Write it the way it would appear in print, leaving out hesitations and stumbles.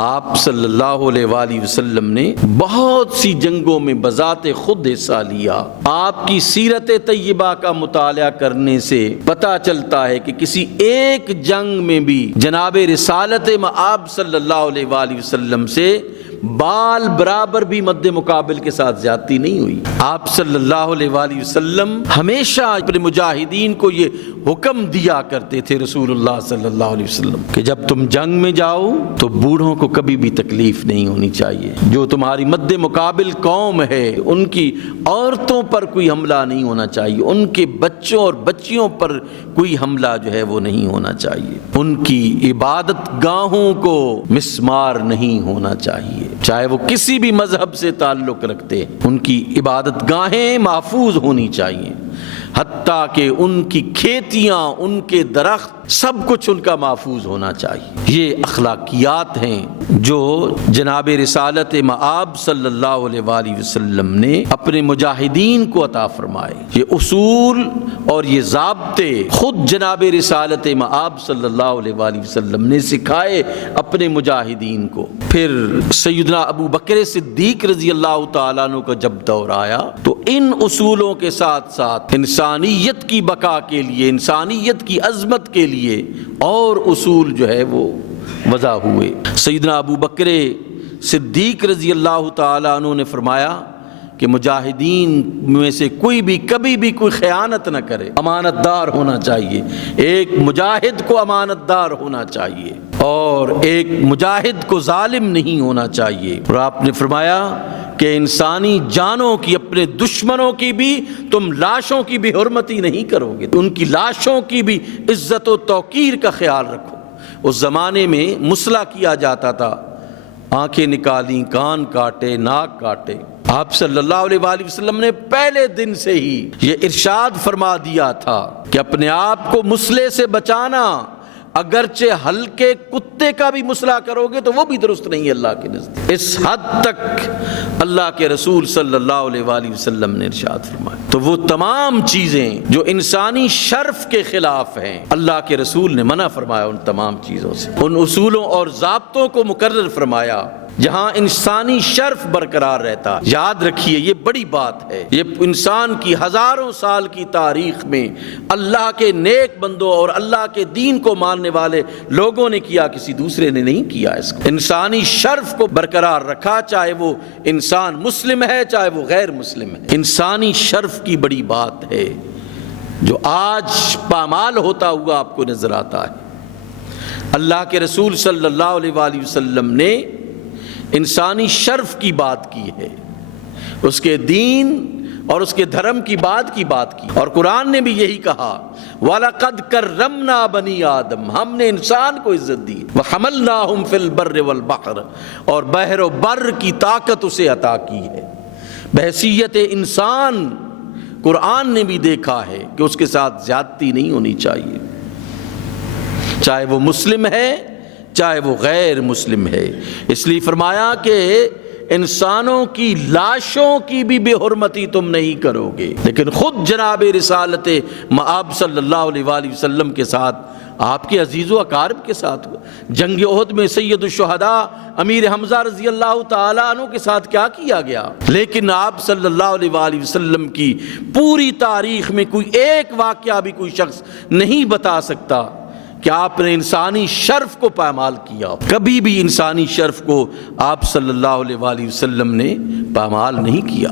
آپ صلی اللہ علیہ وآلہ وسلم نے بہت سی جنگوں میں بذات خود حصہ لیا۔ آپ کی سیرت طیبہ کا مطالعہ کرنے سے پتہ چلتا ہے کہ کسی ایک جنگ میں بھی جناب رسالت مآب صلی اللہ علیہ وآلہ وسلم سے بال برابر بھی مد مقابل کے ساتھ زیادتی نہیں ہوئی۔ آپ صلی اللہ علیہ وآلہ وسلم ہمیشہ اپنے مجاہدین کو یہ حکم دیا کرتے تھے، رسول اللہ صلی اللہ علیہ وسلم، کہ جب تم جنگ میں جاؤ تو بوڑھوں کو کبھی بھی تکلیف نہیں ہونی چاہیے۔ جو تمہاری مد مقابل قوم ہے ان کی عورتوں پر کوئی حملہ نہیں ہونا چاہیے، ان کے بچوں اور بچیوں پر کوئی حملہ جو ہے وہ نہیں ہونا چاہیے، ان کی عبادت گاہوں کو مسمار نہیں ہونا چاہیے، چاہے وہ کسی بھی مذہب سے تعلق رکھتے، ان کی عبادت گاہیں محفوظ ہونی چاہیے، حتیٰ کہ ان کی کھیتیاں، ان کے درخت، سب کچھ ان کا محفوظ ہونا چاہیے۔ یہ اخلاقیات ہیں جو جناب رسالت مآب صلی اللہ علیہ وآلہ وسلم نے اپنے مجاہدین کو عطا فرمائے۔ یہ اصول اور یہ ضابطے خود جناب رسالت مآب صلی اللہ علیہ وآلہ وسلم نے سکھائے اپنے مجاہدین کو۔ پھر سیدنا ابو بکر صدیق رضی اللہ تعالیٰ عنہ کا جب دور آیا تو ان اصولوں کے ساتھ ساتھ انسانیت کی بقا کے لیے، انسانیت کی عظمت کے لیے اور اصول جو ہے وہ وضع ہوئے۔ سیدنا ابو بکر صدیق رضی اللہ تعالیٰ عنہ نے فرمایا کہ مجاہدین میں سے کوئی بھی کبھی بھی کوئی خیانت نہ کرے، امانت دار ہونا چاہیے، ایک مجاہد کو امانت دار ہونا چاہیے اور ایک مجاہد کو ظالم نہیں ہونا چاہیے۔ اور آپ نے فرمایا کہ انسانی جانوں کی، اپنے دشمنوں کی بھی تم لاشوں کی بھی حرمتی نہیں کرو گے، ان کی لاشوں کی بھی عزت و توقیر کا خیال رکھو۔ اس زمانے میں مسئلہ کیا جاتا تھا، آنکھیں نکالیں، کان کاٹے، ناک کاٹے۔ آپ صلی اللہ علیہ وآلہ وسلم نے پہلے دن سے ہی یہ ارشاد فرما دیا تھا کہ اپنے آپ کو مسئلے سے بچانا، اگرچہ ہلکے کتے کا بھی مسئلہ کرو گے تو وہ بھی درست نہیں ہے اللہ کے نزدیک۔ اس حد تک اللہ کے رسول صلی اللہ علیہ وآلہ وسلم نے ارشاد فرمایا۔ تو وہ تمام چیزیں جو انسانی شرف کے خلاف ہیں، اللہ کے رسول نے منع فرمایا ان تمام چیزوں سے، ان اصولوں اور ضابطوں کو مقرر فرمایا جہاں انسانی شرف برقرار رہتا۔ یاد رکھیے یہ بڑی بات ہے، یہ انسان کی ہزاروں سال کی تاریخ میں اللہ کے نیک بندوں اور اللہ کے دین کو ماننے والے لوگوں نے کیا، کسی دوسرے نے نہیں کیا۔ اس کو انسانی شرف کو برقرار رکھا، چاہے وہ انسان مسلم ہے چاہے وہ غیر مسلم ہے۔ انسانی شرف کی بڑی بات ہے جو آج پامال ہوتا ہوا آپ کو نظر آتا ہے۔ اللہ کے رسول صلی اللہ علیہ وآلہ وسلم نے انسانی شرف کی بات کی ہے، اس کے دین اور اس کے دھرم کی بات کی اور قرآن نے بھی یہی کہا، وَلَقَدْ كَرَّمْنَا بَنِي آدم، ہم نے انسان کو عزت دی، وَحَمَلْنَاهُمْ فِي الْبَرِّ وَالْبَحْرِ، اور بحر و بر کی طاقت اسے عطا کی ہے۔ بحیثیت انسان قرآن نے بھی دیکھا ہے کہ اس کے ساتھ زیادتی نہیں ہونی چاہیے، چاہے وہ مسلم ہے چاہے وہ غیر مسلم ہے۔ اس لیے فرمایا کہ انسانوں کی لاشوں کی بھی بے حرمتی تم نہیں کرو گے، لیکن خود جناب رسالت مآب صلی اللہ علیہ وآلہ وسلم کے ساتھ، آپ کے عزیز و اقارب کے ساتھ جنگ احد میں سید الشہداء امیر حمزہ رضی اللہ تعالیٰ عنہ کے ساتھ کیا کیا گیا، لیکن آپ صلی اللہ علیہ وآلہ وسلم کی پوری تاریخ میں کوئی ایک واقعہ بھی کوئی شخص نہیں بتا سکتا کہ آپ نے انسانی شرف کو پامال کیا۔ کبھی بھی انسانی شرف کو آپ صلی اللہ علیہ وآلہ وسلم نے پامال نہیں کیا۔